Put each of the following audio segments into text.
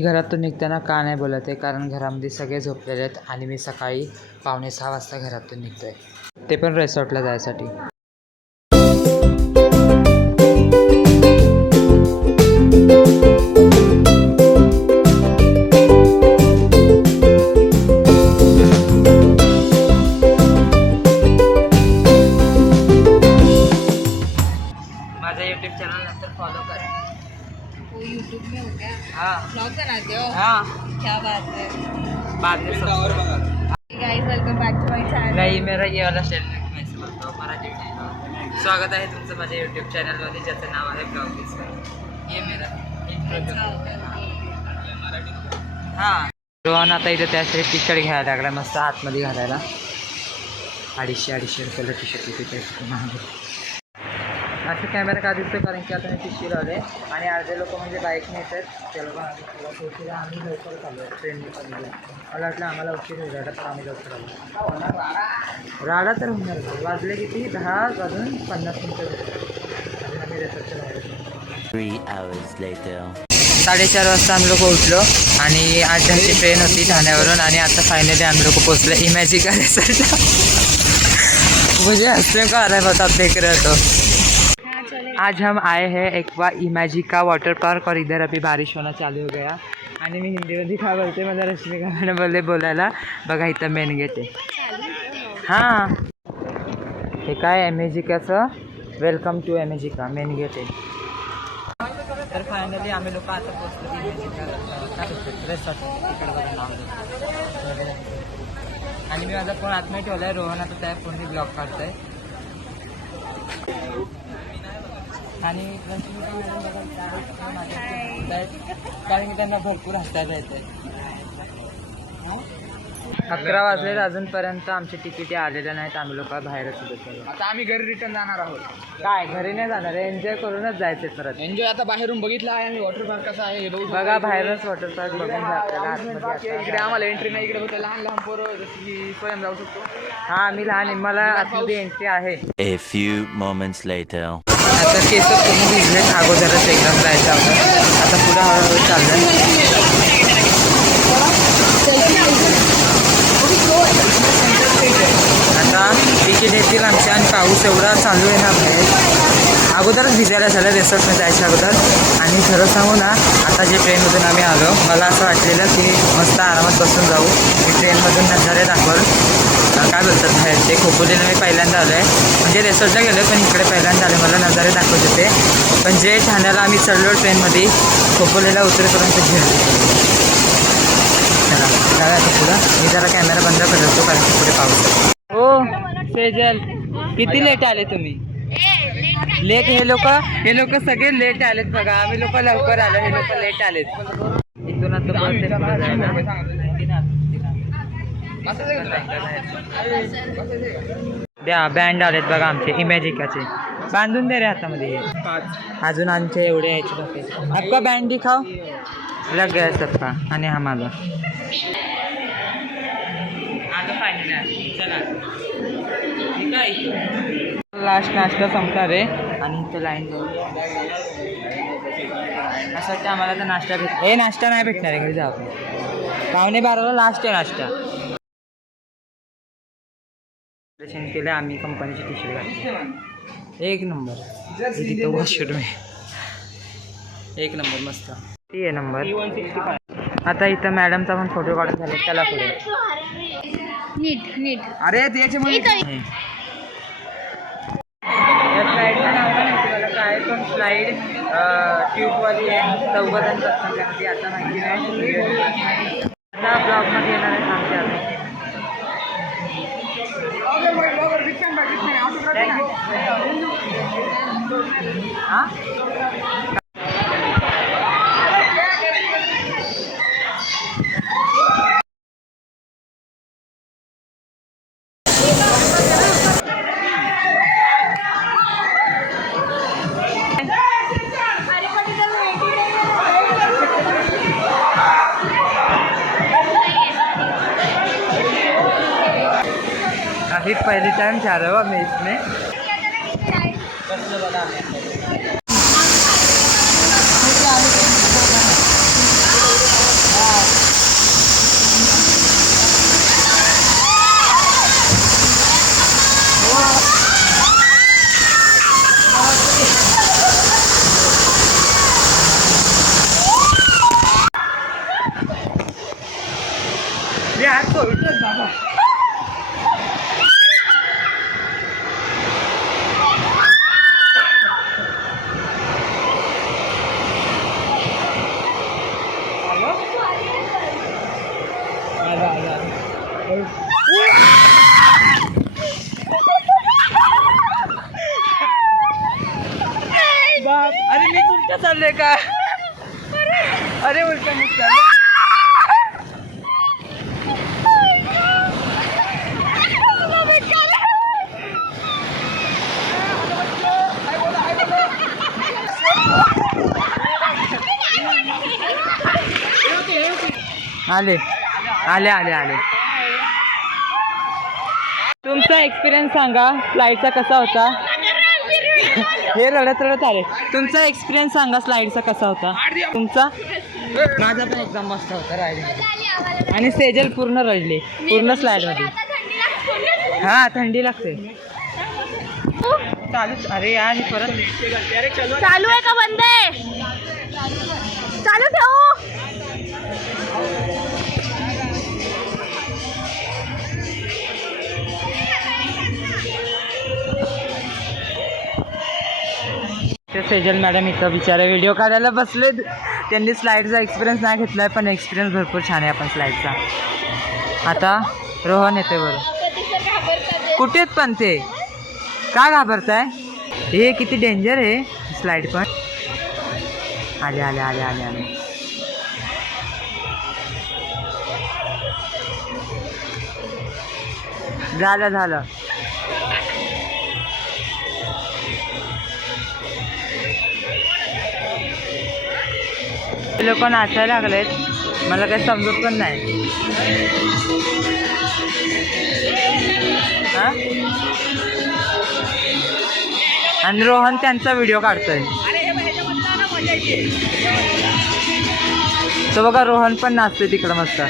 मी घरातून निघताना का नाही बोलत आहे, कारण घरामध्ये सगळे झोपलेले आहेत आणि मी सकाळी 5:45 वाजता घरातून निघतो आहे, ते पण रिसॉर्टला जायसाठी. माझा यूट्यूब चॅनल नंतर फॉलो करा. यूट्यूब में हो क्या? हाँ ब्लॉग बनाते हो? हाँ क्या बात है. बाद में guys welcome back to my channel. नाही मेरा ये वाला चॅनल मैं बोलतो मराठी. स्वागत आहे तुमचं माझ्या यूट्यूब चॅनलमध्ये, ज्याचं नाव आहे ब्लॉगिंग. ये मेरा हां. रोहन आता इथं त्यासाठी टी शर्ट घ्यायला लागला, मस्त आतमध्ये घालायला. 250 रुपयाला टी शर्ट तिथे. असं कॅमेरा का दिसतो, कारण की आता मी टी शर्ट आले आणि अर्धे लोक म्हणजे बाईकने येतात. त्या लोकांना आम्ही लवकर चालू आहे ट्रेनने. मला वाटलं आम्हाला उशीर होईल राडा, तर आम्ही लवकर आलो. राडा तर होणार. वाजले किती? 10:50 मिनिटं. आम्ही रिसॉर्टच्या बाहेर. 4:30 वाजता आम्ही लोक उठलो आणि 8 जणांची ट्रेन होती ठाण्यावरून आणि आता फायनली आम्ही लोक पोचलो इमॅजिका रिसॉर्टला. मुझे हंसने को आ रहा है, बता आप देख रहे हो तो. आज हम आए हैं एक बार इमॅजिका वाटर पार्क और इधर अभी बारिश होना चालू हो गया. आणि मी हिंदीमध्ये का बोलते, मला रश्मिका मॅडम बोलायला. बघा इथं मेन गेट आहे. हां हे काय इमॅजिकाचं welcome to Imagica main gate आहे. तर फायनली आम्ही लोक आता पोचलो इमॅजिका रिसॉर्ट. तिकडे बघा नाव. आणि मी माझा फोन आतमध्ये ठेवला आहे. रोहन आता त्या फोनने ब्लॉग काढतो आहे. आणि कारण की त्यांना भरपूर हसता येते. 11 वाजले अजूनपर्यंत आमची तिकीट आलेल्या नाहीत. आम्ही लोक बाहेरच होतो. आता आम्ही घरी रिटर्न जाणार आहोत. काय घरी नाही जाणार आहे, एन्जॉय करूनच जायचे परत. एन्जॉय आता बाहेरून बघितलं आहे आम्ही, वॉटर पार्क कसा आहे हे बघा. बाहेरच वॉटर पार्क बघून आपल्याला. इकडे आम्हाला एंट्री नाही. इकडे फक्त लहान लहान पोरं जसं की स्वयं जाऊ शकतो. हा मी लहान आहे, मला आतमध्ये एंट्री आहे. A few moments later. आता केस पूर्ण भिजलेत. अगोदरच एकदम जायचं होतं. आता पुढं हळूहळू चाललं. आता तिकीट येतील आमच्या आणि पाऊस एवढा चालू आहे ना बाहेर. अगोदरच भिजायला झालं रिसॉर्टमध्ये जायच्या अगोदर. आणि खरं सांगू ना, आता जे ट्रेनमधून आम्ही आलो, मला असं वाटलेलं की मस्त आरामात बसून जाऊ. मी ट्रेनमधून नजारे दाखवल. काय बोलतात बाहेरचे. खोपोलीला मी पहिल्यांदा आलो आहे, म्हणजे रिसॉर्टला गेलो पण इकडे पहिल्यांदा आले. मला नजारे दाखवत होते, पण जे ठाण्याला आम्ही चढलो ट्रेनमध्ये, खोपोलीला उतरेपर्यंत घेऊन. चला जाऊया आता पुढं. मी जरा कॅमेरा बंद करतो कारण की पुढे पाऊस. हो सेजल, किती लेट आले तुम्ही? लेट हे लोक सगळे लेट आलेत. बघा आम्ही लोक लवकर आलो, हे लोक लेट आलेत. इथून आता बस द्या. बँड आलेत बघा आमचे इमॅजिकाचे. बांधून दे रे हातामध्ये. अजून आमचे एवढे यायचे बाकी. आपका बँड दिखाओ. लग गया सबका. आणि आम्हाला आता फायनल. चला ठीक आहे. लास्ट नाश्ता संपणार आहे आणि इथं लाईन जाऊ. असं वाटतं आम्हाला तर नाश्ता नाश्ता नाही भेटणार आहे. घरी जाऊ. 11:15 लास्ट आहे नाश्ता. केलं आम्ही कंपनीची टी शर्ट घातली. एक नंबर. तिथं वॉशरूम आहे. एक नंबर मस्त. ती आहे नंबर. आता इथं मॅडमचा पण फोटो काढून झाला. त्याला पुढे नीट अरे त्याच्यामध्ये स्लाईडचं नाव नाही माहिती मला काय, पण स्लाईड ट्यूबवाली आहे. 4 जण असतात त्यामध्ये. आता माहिती नाही. आता ब्लॉगमध्ये येणार आहे सांगते आता. हां पहली टाइम जा रहा हूँ मैं इसमें. उलटा चाललंय का? अरे उलटा मुक्त आले आले आले आले. तुमचा एक्सपिरियन्स सांगा स्लाईडचा कसा होता. हे रडत रडत आले. तुमचा एक्सपिरियन्स सांगा स्लाईडचा कसा होता तुमचा. माझा पण एकदम मस्त होता रायडिंग. आणि सेजल पूर्ण रडले पूर्ण स्लाईडमध्ये. हां थंडी लागते. चालूच. अरे यार हे परत चालू आहे का बंद आहे. चालू ठेवू. ते सेजल मॅडम इथं बिचारा व्हिडिओ काढायला बसले. त्यांनी स्लाईडचा एक्सपिरियन्स नाही घेतला आहे पण एक्सपिरियन्स भरपूर छान आहे आपण स्लाईडचा. आता रोहन येते बरं. कुठे आहेत पण ते का घाबरताय. हे किती डेंजर आहे स्लाईड पण. आले आले आले आले आले. झालं झालं. लोक नाचायला लागलेत. मला काही समजत पण नाही. हां आणि रोहन त्यांचा व्हिडिओ काढतोय. तो बघा रोहन पण नाचतोय तिकडं मस्त.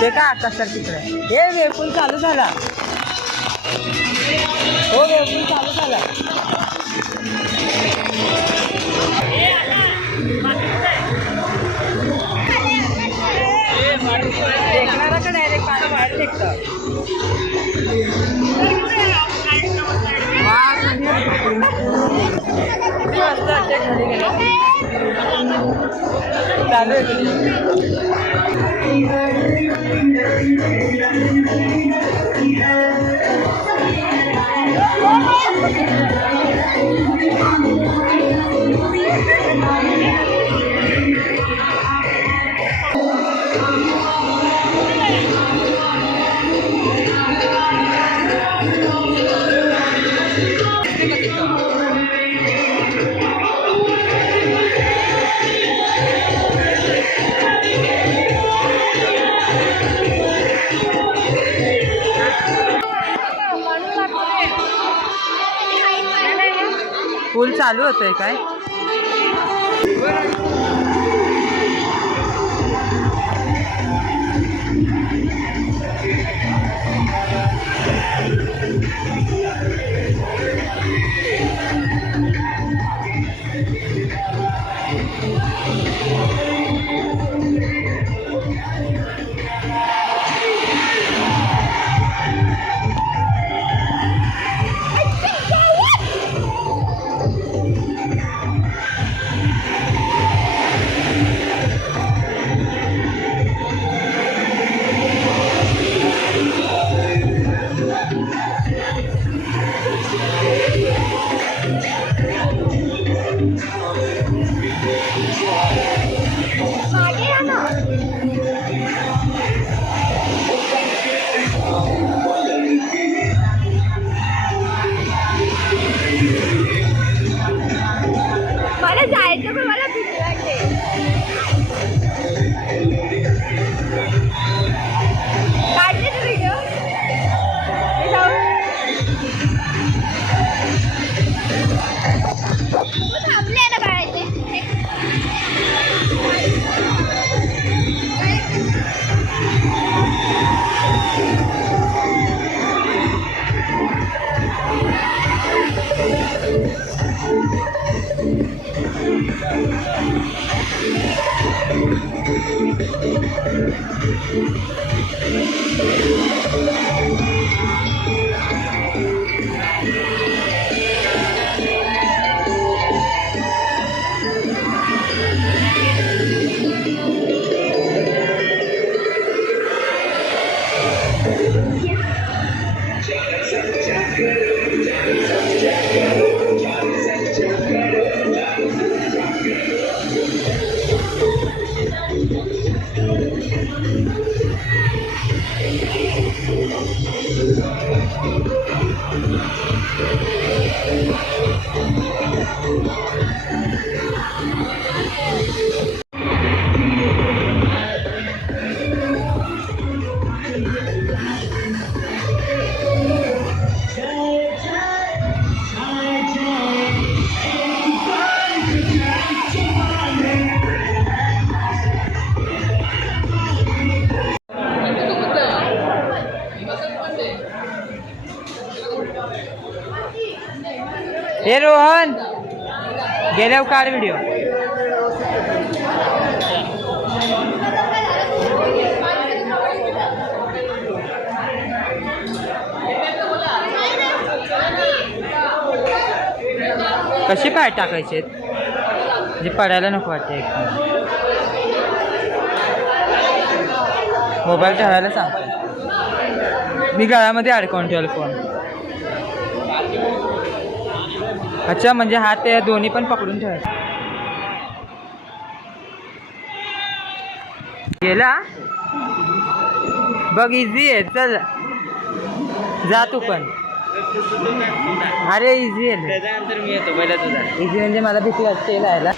ते का आता सर तिकडे. हे वेपून चालू झाला. हो वेपून चालू झाला. फेकणारा का डायरेक्ट पाणी बाहेर फेकतं. चालू आहे. पूल चालू होतंय काय. हे रोहन गेल्यावर काढ व्हिडिओ. कसे पाय टाकायचे म्हणजे पडायला नको वाटते. मोबाईल ठेवायला सांगतो मी, गळ्यामध्ये अडकवून ठेवला फोन. अच्छा, म्हणजे हात ते दोन्ही पण पकडून ठेवायचे. गेला बघ, इझी आहे. चल जा तू पण. अरे इझी आहे. त्याच्यानंतर मी येतो पहिला तुझा. इझी म्हणजे मला भीती वाटते जायला.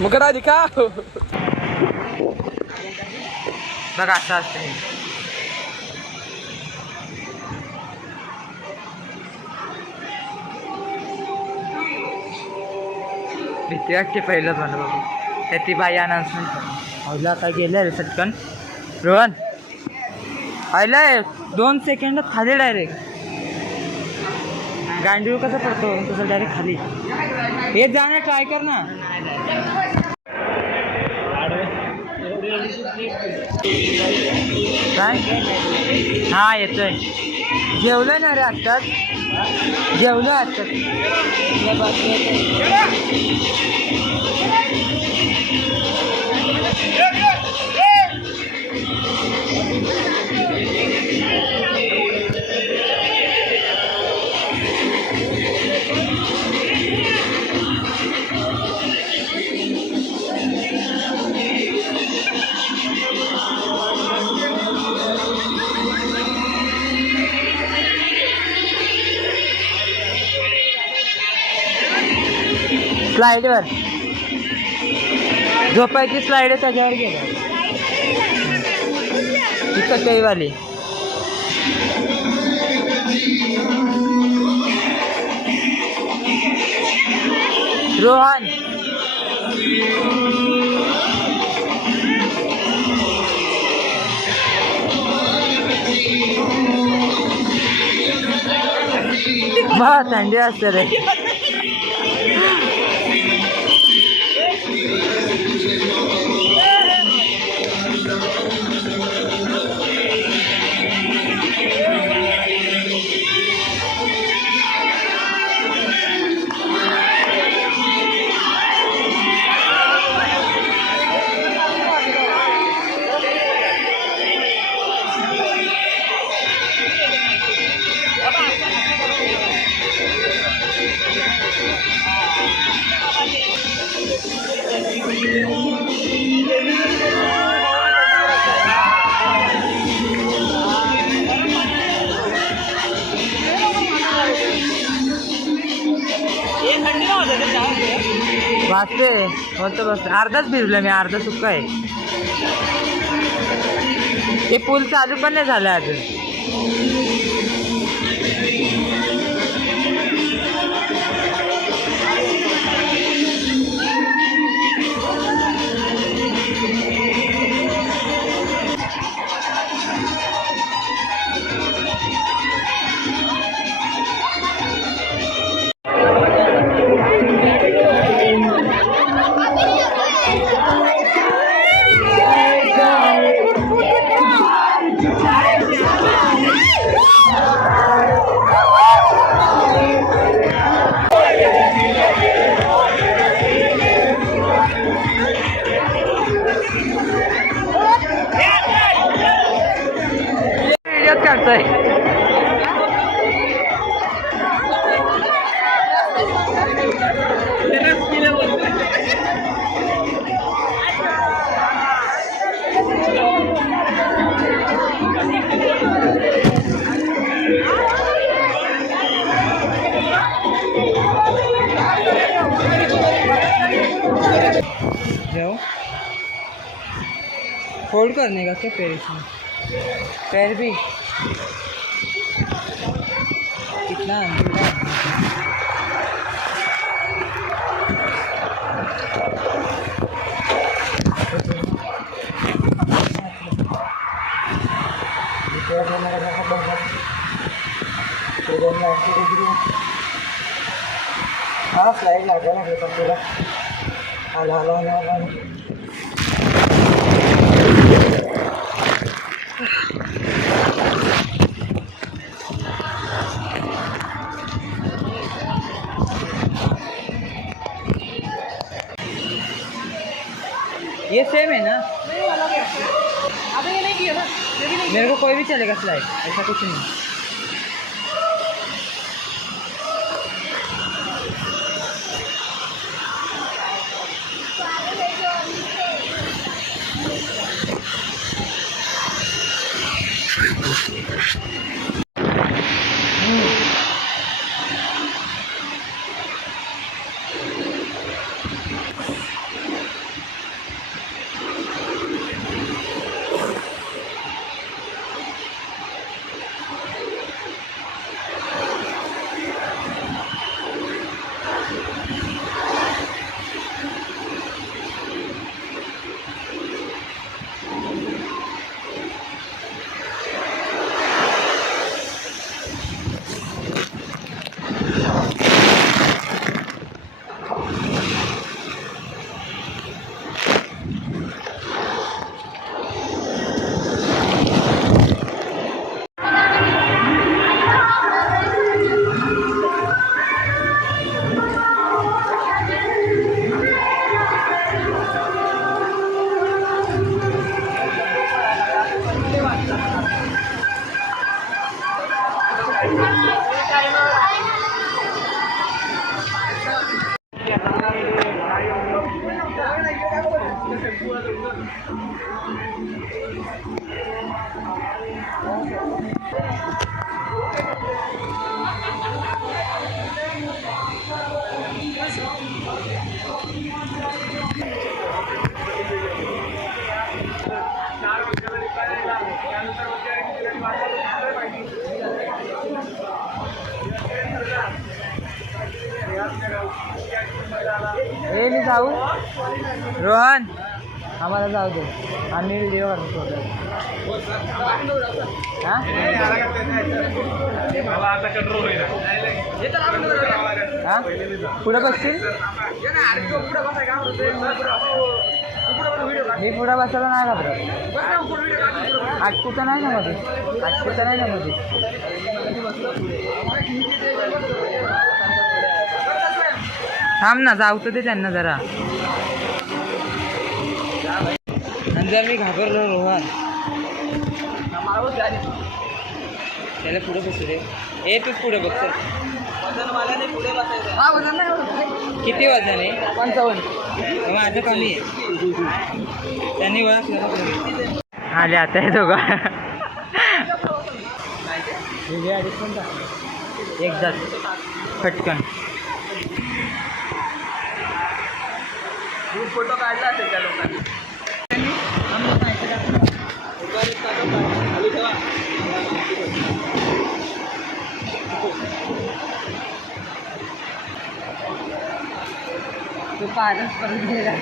मग आधी का बघ असं असते. भीती वाटते पहिलं मला बघू. त्या ती बाई अनाउन्समेंट हौला काय गेलं रे सटकन. रोहन आयलाय 2 सेकंदात खाली डायरेक्ट. गांडूळ कसं पडतो तसं डायरेक्ट खाली. हे जाणं ट्राय कर ना. काय हा येतोय. जेवलं ना रे आत्ताच. जेवलो आत्ताच. स्लाइडवर झोपायची स्लाइड आहे त्याच्यावर गेलं. तिथं कैवाली रोहन बा थंडी असते रे. वाचते बोलतो बस. अर्धाच भिजलं मी, अर्धा सुक्का आहे. ते पूल चालू पण नाही झालं अजून. जातोय. जाओ फोल्ड करने का क्या पैर इसमें पैर भी कितना अंदर हाँ फ्लाइट लगा ना पूरा हाला हाला हाला ये सेम है ना? अबे ये नहीं किया ना, ये भी नहीं मेरे को कोई भी चलेगा स्लाइड, ऐसा कुछ नहीं. ए मी जाऊ रोहन आम्हाला जाऊ दे आम्ही व्हिडिओ काढतो हां हां पुढे बसतील मी पुढे बसायला नाही घाबरत आटकुचं नाही ना मध्ये आटकुचं नाही ना मध्ये थांब ना जाऊ तर दे त्यांना जरा आणि जर मी घाबरलो रोहन त्याला पुढे बसू दे ए तूच पुढे बघ चल किती वजन आहे 55 माझं कमी आहे त्यांनी ओळखलं आले आता हे दोघं एकदाच पटकन फोटो काढला असेल त्या लोकांनी तो पारच करून गेला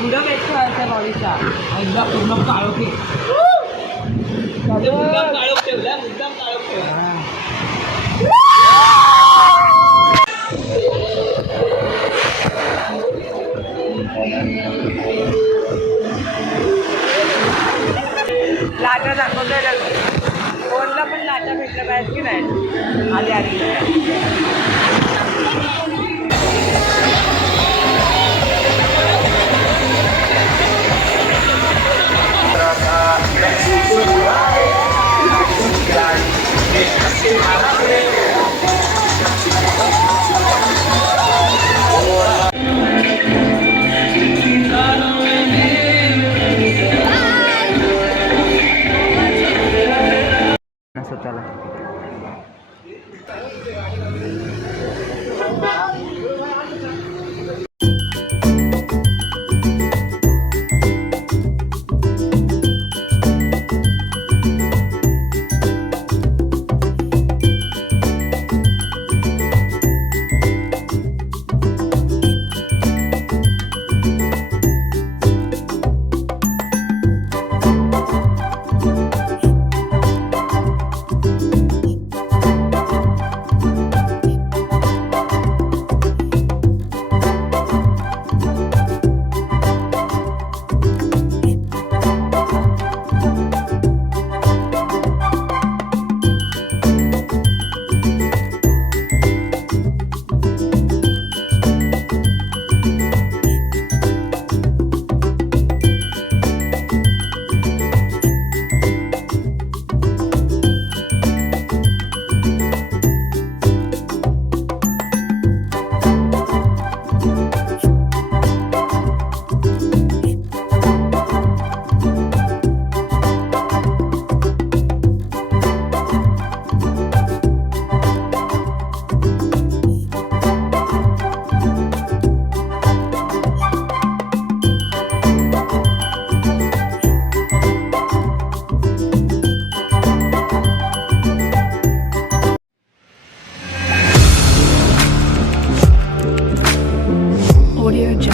पुढं भेटतो त्या बॉडीचा एकदा पूर्ण काळोखी मुद्दाम काळोख ठेवला मुद्दाम काळोख ठेवला लाटा दाखवतोय फोनला पण लाटा भेटल्या पाहिजे की नाही आली आली Audio Jungle.